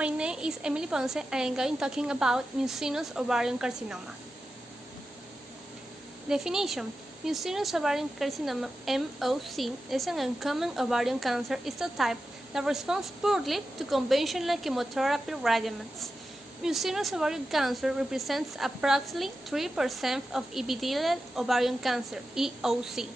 My name is Emily Ponce and I'm going talking about mucinous ovarian carcinoma. Definition: Mucinous ovarian carcinoma (MOC) is an uncommon ovarian cancer histotype that responds poorly to conventional chemotherapy regimens. Mucinous ovarian cancer represents approximately 3% of epithelial ovarian cancer (EOC).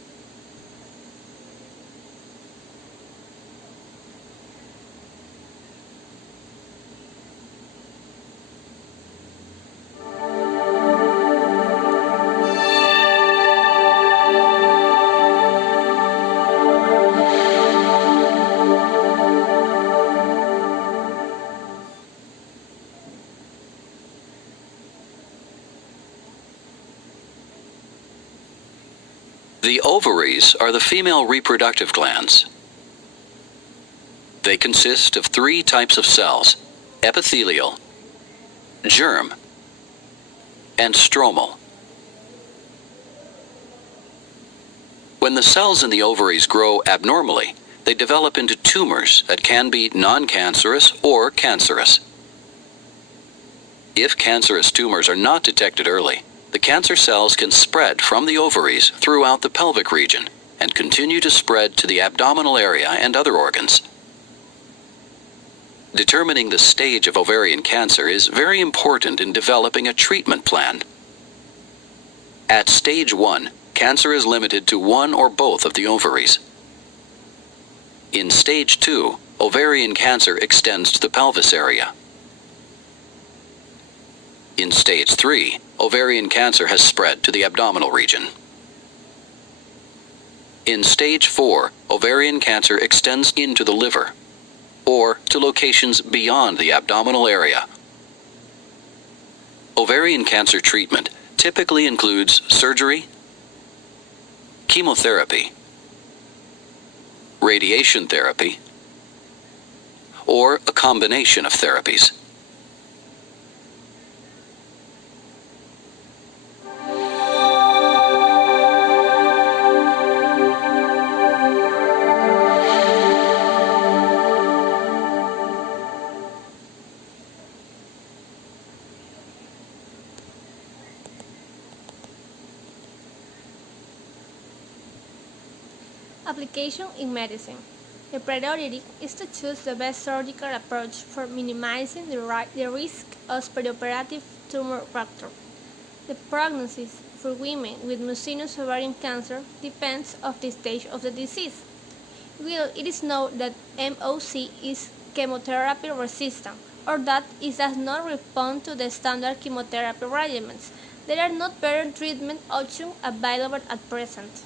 The ovaries are the female reproductive glands. They consist of three types of cells: epithelial, germ, and stromal. When the cells in the ovaries grow abnormally, they develop into tumors that can be non-cancerous or cancerous. If cancerous tumors are not detected early, the cancer cells can spread from the ovaries throughout the pelvic region and continue to spread to the abdominal area and other organs. Determining the stage of ovarian cancer is very important in developing a treatment plan. At stage 1, cancer is limited to one or both of the ovaries. In stage 2, ovarian cancer extends to the pelvis area. In stage 3, ovarian cancer has spread to the abdominal region. In stage 4, ovarian cancer extends into the liver, or to locations beyond the abdominal area. Ovarian cancer treatment typically includes surgery, chemotherapy, radiation therapy, or a combination of therapies. Application in medicine. The priority is to choose the best surgical approach for minimizing the risk of perioperative tumor rupture. The prognosis for women with mucinous ovarian cancer depends on the stage of the disease. While it is known that MOC is chemotherapy resistant, or that it does not respond to the standard chemotherapy regimens, there are no better treatment options available at present.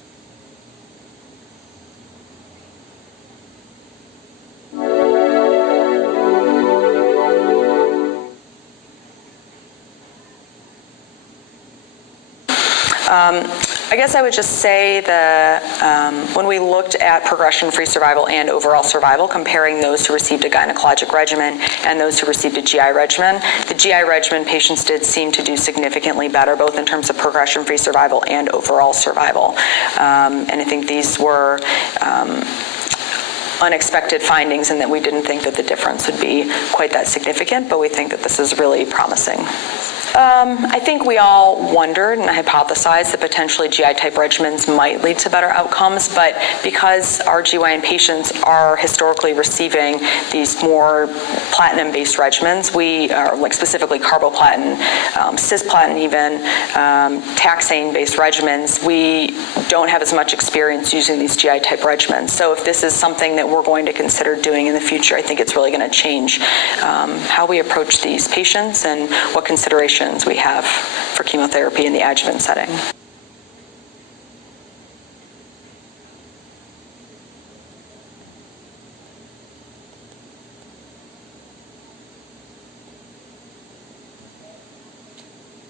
I guess I would just say that when we looked at progression-free survival and overall survival, comparing those who received a gynecologic regimen and those who received a GI regimen, the GI regimen patients did seem to do significantly better, both in terms of progression-free survival and overall survival. And I think these were unexpected findings, and that we didn't think that the difference would be quite that significant, but we think that this is really promising. I think we all wondered and hypothesized that potentially GI-type regimens might lead to better outcomes, but because our GYN patients are historically receiving these more platinum-based regimens, we are like specifically carboplatin, cisplatin even, taxane-based regimens, we don't have as much experience using these GI-type regimens. So if this is something that we're going to consider doing in the future, I think it's really going to change how we approach these patients and what considerations we have for chemotherapy in the adjuvant setting.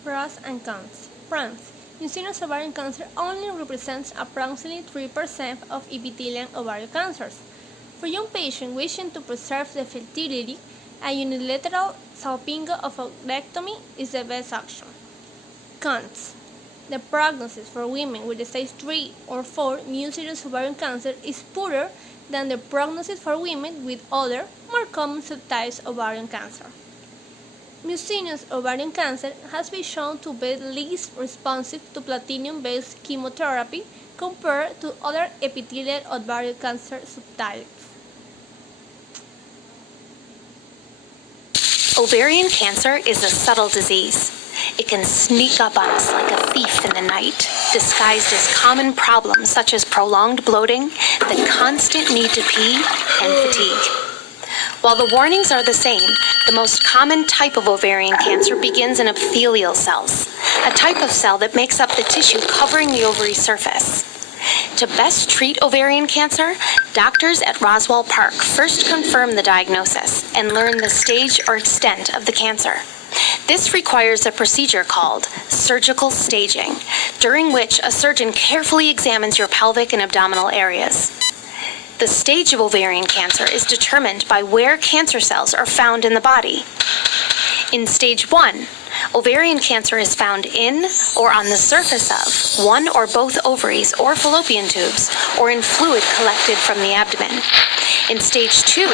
Pros and cons. Pros. Mucinous ovarian cancer only represents approximately 3% of epithelial ovarian cancers. For young patients wishing to preserve their fertility, a unilateral salpingo-oophorectomy is the best option. Cons. The prognosis for women with stage 3 or 4 mucinous ovarian cancer is poorer than the prognosis for women with other, more common subtypes of ovarian cancer. Mucinous ovarian cancer has been shown to be least responsive to platinum-based chemotherapy compared to other epithelial ovarian cancer subtypes. Ovarian cancer is a subtle disease. It can sneak up on us like a thief in the night, disguised as common problems such as prolonged bloating, the constant need to pee, and fatigue. While the warnings are the same, the most common type of ovarian cancer begins in epithelial cells, a type of cell that makes up the tissue covering the ovary surface. To best treat ovarian cancer, doctors at Roswell Park first confirm the diagnosis and learn the stage or extent of the cancer. This requires a procedure called surgical staging, during which a surgeon carefully examines your pelvic and abdominal areas. The stage of ovarian cancer is determined by where cancer cells are found in the body. In stage 1, ovarian cancer is found in or on the surface of one or both ovaries or fallopian tubes, or in fluid collected from the abdomen. In stage 2,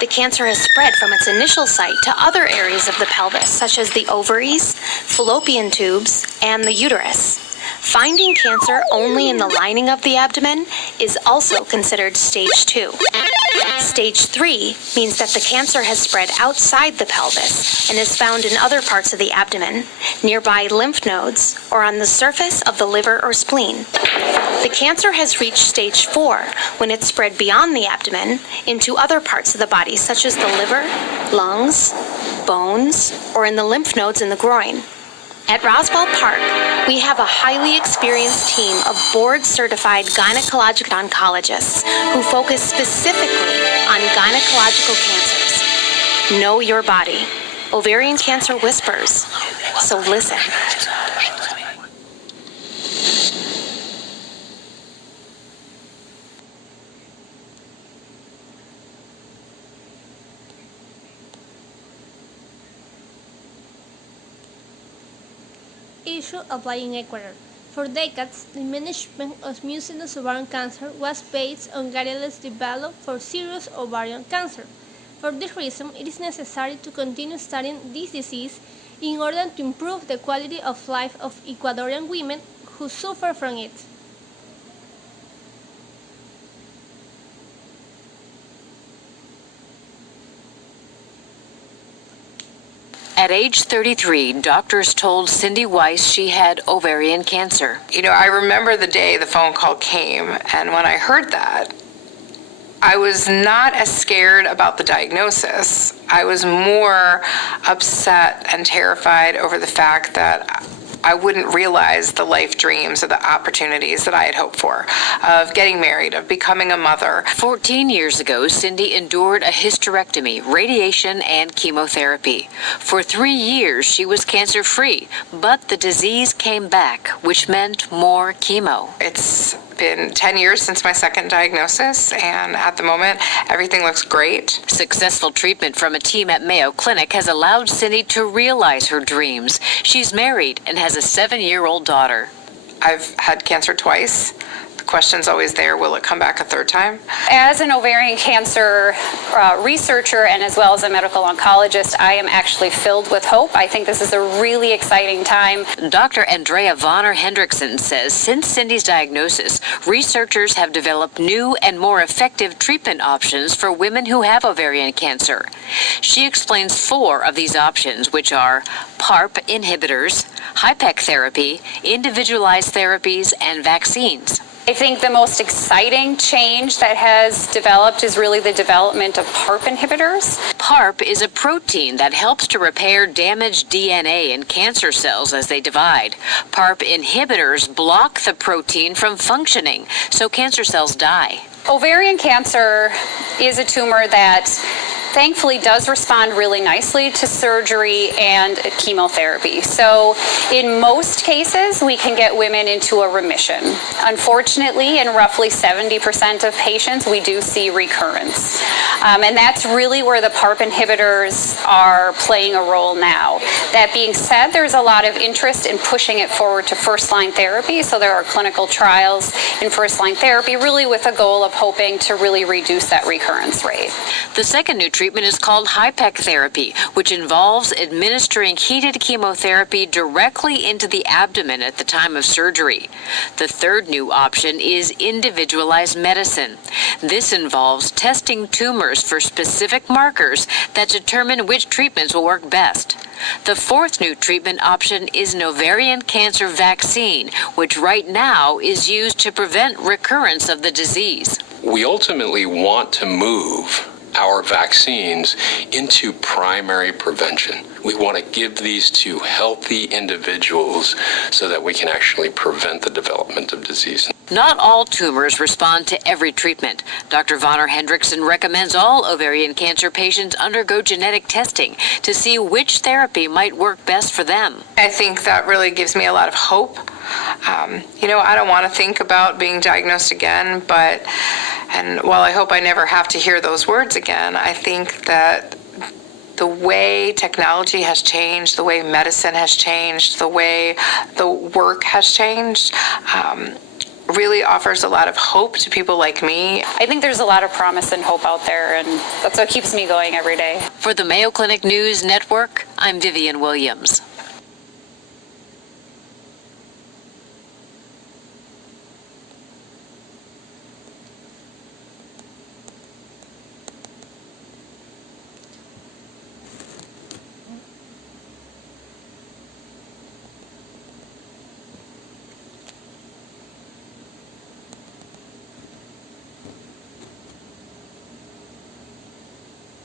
the cancer has spread from its initial site to other areas of the pelvis, such as the ovaries, fallopian tubes, and the uterus. Finding cancer only in the lining of the abdomen is also considered stage 2. Stage 3 means that the cancer has spread outside the pelvis and is found in other parts of the abdomen, nearby lymph nodes, or on the surface of the liver or spleen. The cancer has reached stage 4 when it's spread beyond the abdomen into other parts of the body, such as the liver, lungs, bones, or in the lymph nodes in the groin. At Roswell Park, we have a highly experienced team of board-certified gynecologic oncologists who focus specifically on gynecological cancers. Know your body. Ovarian cancer whispers. So listen. Issue applying Ecuador. For decades, the management of mucinous ovarian cancer was based on guidelines developed for serious ovarian cancer. For this reason, it is necessary to continue studying this disease in order to improve the quality of life of Ecuadorian women who suffer from it. At age 33, doctors told Cindy Weiss she had ovarian cancer. You know, I remember the day the phone call came, and when I heard that, I was not as scared about the diagnosis. I was more upset and terrified over the fact that I wouldn't realize the life dreams or the opportunities that I had hoped for, of getting married, of becoming a mother. 14 years ago, Cindy endured a hysterectomy, radiation, and chemotherapy. For 3 years, she was cancer-free, but the disease came back, which meant more chemo. It's been 10 years since my second diagnosis, and at the moment, everything looks great. Successful treatment from a team at Mayo Clinic has allowed Cindy to realize her dreams. She's married and has a 7-year-old daughter. I've had cancer twice. The question's always there, will it come back a third time? As an ovarian cancer researcher and as well as a medical oncologist, I am actually filled with hope. I think this is a really exciting time. Dr. Andrea Vonner Hendrickson says since Cindy's diagnosis, researchers have developed new and more effective treatment options for women who have ovarian cancer. She explains 4 of these options, which are PARP inhibitors, HIPEC therapy, individualized therapies, and vaccines. I think the most exciting change that has developed is really the development of PARP inhibitors. PARP is a protein that helps to repair damaged DNA in cancer cells as they divide. PARP inhibitors block the protein from functioning, so cancer cells die. Ovarian cancer is a tumor that thankfully does respond really nicely to surgery and chemotherapy. So in most cases, we can get women into a remission. Unfortunately, in roughly 70% of patients, we do see recurrence. And that's really where the PARP inhibitors are playing a role now. That being said, there's a lot of interest in pushing it forward to first-line therapy, so there are clinical trials in first-line therapy, really with a goal of hoping to really reduce that recurrence rate. The second new treatment is called HIPEC therapy, which involves administering heated chemotherapy directly into the abdomen at the time of surgery. The third new option is individualized medicine. This involves testing tumors for specific markers that determine which treatments will work best. The fourth new treatment option is an ovarian cancer vaccine, which right now is used to prevent recurrence of the disease. We ultimately want to move our vaccines into primary prevention. We want to give these to healthy individuals so that we can actually prevent the development of disease. Not all tumors respond to every treatment. Dr. Vonner Hendrickson recommends all ovarian cancer patients undergo genetic testing to see which therapy might work best for them. I think that really gives me a lot of hope. I don't want to think about being diagnosed again, and while I hope I never have to hear those words again, I think that the way technology has changed, the way medicine has changed, the way the work has changed, really offers a lot of hope to people like me. I think there's a lot of promise and hope out there, and that's what keeps me going every day. For the Mayo Clinic News Network, I'm Vivian Williams.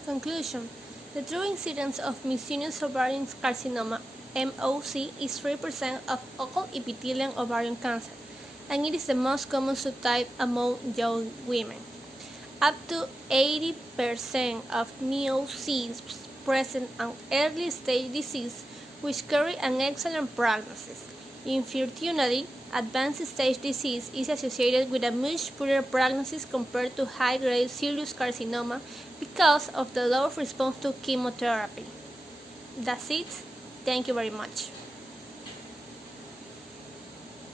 Conclusion. The true incidence of mucinous ovarian carcinoma, MOC, is 3% of all epithelial ovarian cancer, and it is the most common subtype among young women. Up to 80% of MOCs present an early stage disease which carry an excellent prognosis. Unfortunately, advanced stage disease is associated with a much poorer prognosis compared to high-grade serous carcinoma because of the low response to chemotherapy. That's it. Thank you very much.